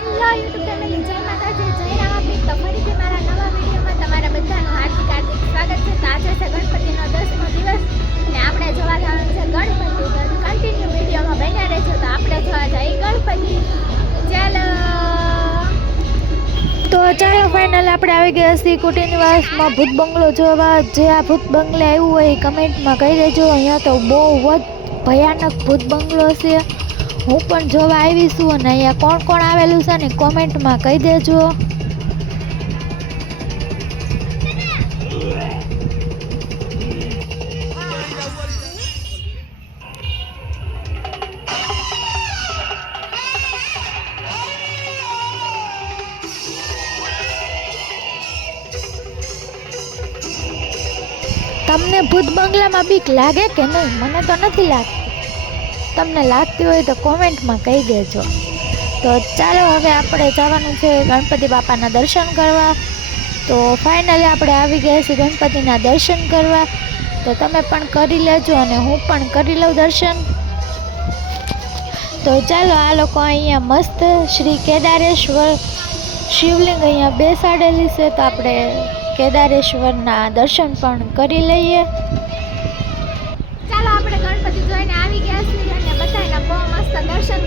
Hello YouTube family જય માતાજી, જય રામાપીર. તો ફરીથી મારા નવા વિડીયોમાં તમારા બધાનું હાર્દિક હાર્દિક સ્વાગત છે. આજે છે ગણપતિનો દસમો દિવસ અને આપણે જોવા જવાનું છે ગણપતિ. તો કન્ટિન્યુ વિડીયોમાં બન્યા રહેજો. તો આપણે જોવા જઈએ ગણપતિ. ચાલો. તો ચાલો ફાઇનલ આપણે આવી ગયા છીએ કુટી નિવાસમાં ભૂત બંગલો જોવા. જે આ ભૂત બંગલે આવ્યું હોય એ કમેન્ટમાં કહી દેજો. અહીંયા તો બહુ જ ભયાનક ભૂત બંગલો છે. હું પણ જોવા આવી છું અને અહીંયા કોણ કોણ આવેલું છે ને કોમેન્ટમાં કહી દેજો. તમને ભૂત બંગલામાં બીક લાગે કે નહીં? મને તો નથી લાગતી. તમને લાગતી હોય તો કોમેન્ટમાં કહી દેજો. તો ચાલો હવે આપણે જવાનું છે ગણપતિ બાપાના દર્શન કરવા. તો ફાઇનલી આપણે આવી ગયા છીએ ગણપતિના દર્શન કરવા. તો તમે પણ કરી લેજો અને હું પણ કરી લઉં દર્શન. તો ચાલો આ લોકો અહીંયા મસ્ત શ્રી કેદારેશ્વર શિવલિંગ અહીંયા બેસાડેલી છે તો આપણે કેદારેશ્વરના દર્શન પણ કરી લઈએ. ચાલો આપણે ગણપતિ જોઈને આવી ગયા છીએ છે ને બહુ મસ્ત દર્શન